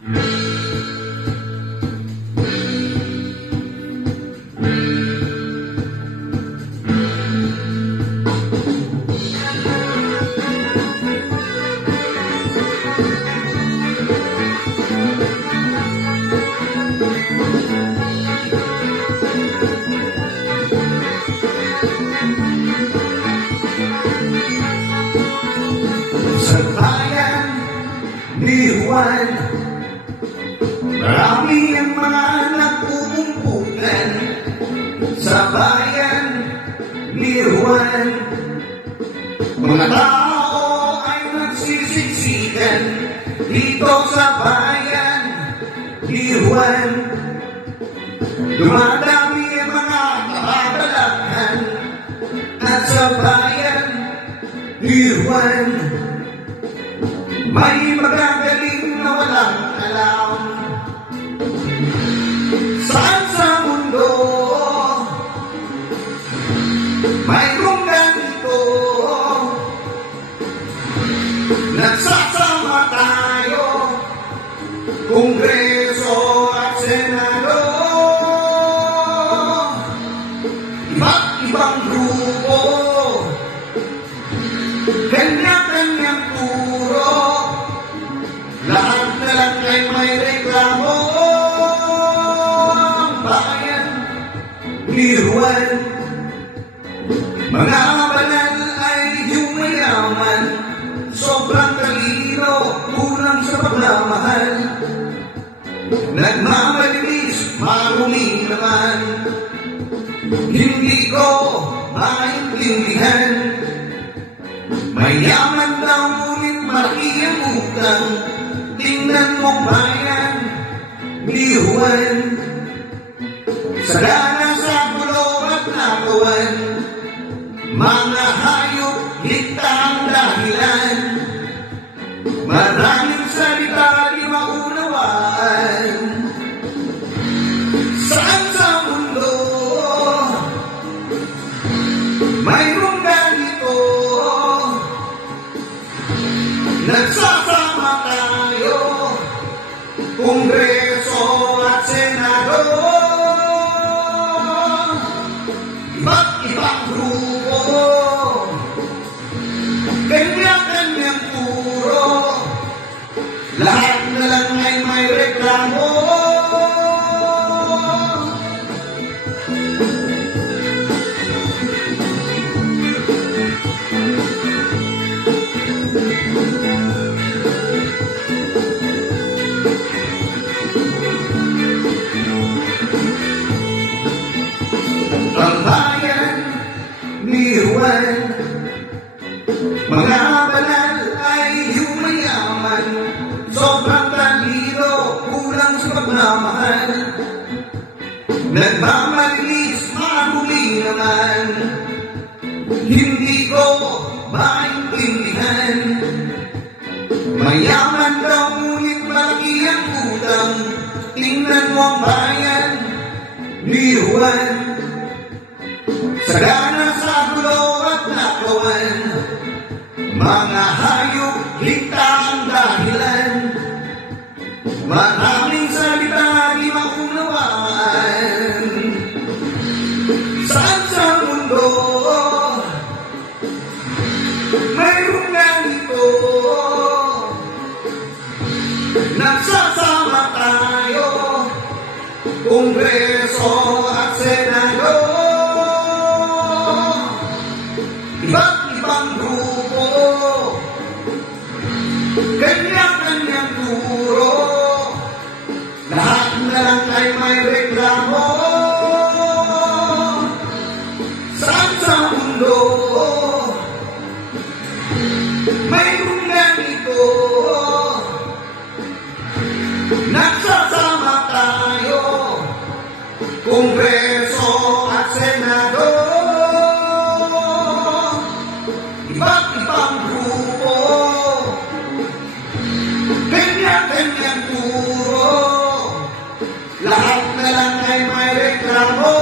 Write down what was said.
Sa bayan ni Juan, marami ang mga nagpupumpukan. Sa bayan ni Juan, mga tao ay nagsisiksikan. Dito sa bayan ni Juan, dumadami ang mga kababalaghan. At sa bayan ni Juan, may magagaling na walang alam. Saan sa mundo mayroong ganito? Nagsasama tayo, Kongreso at Senado, iba't ibang grupo, kanya-kanyang puro, lahat na lang ay may reklamo. Ang bayan ni Juan, mga banal ay yumayaman, sobrang talino, kulang sa pagmamahal, nagmamalinis, marumi naman. Hindi ko maintindihan, mayaman daw ngunit malaki ang utang. Tingnan mo bayan ni Juan, sagana sa gulo at nakawan, mga hayop higta ang dahilan, maraming salita di maunawaan. Saan sa mundo mayroong ganito? Nagsasama tayo, Kongreso at Senado, iba't ibang grupo, kanya-kanyang puro, lahat na lang ay may reklamo. Ang bayan ni Juan, mga banal ay yumayaman, sobrang talino, kulang sa pagmamahal, nagmamalinis, marumi naman. Hindi ko maintindihan, mayaman daw ngunit malaki ang utang. Tingnan mo ang bayan ni Juan, sagana sa gulo at nakawan, mga hayop higta ang dahilan, maraming salita di maunawaan. Saan sa mundo mayroong ganito? Nagsasama tayo, Kongreso at Senado, iba't ibang grupo, kanya-kanyang turo, lahat na lang ay may reklamo. Saan sa mundo mayroong ganito? Nagsasama tayo, Kongreso at Senado, iba't ibang grupo, kanya-kanyang turo, lahat na lang ay may reklamo.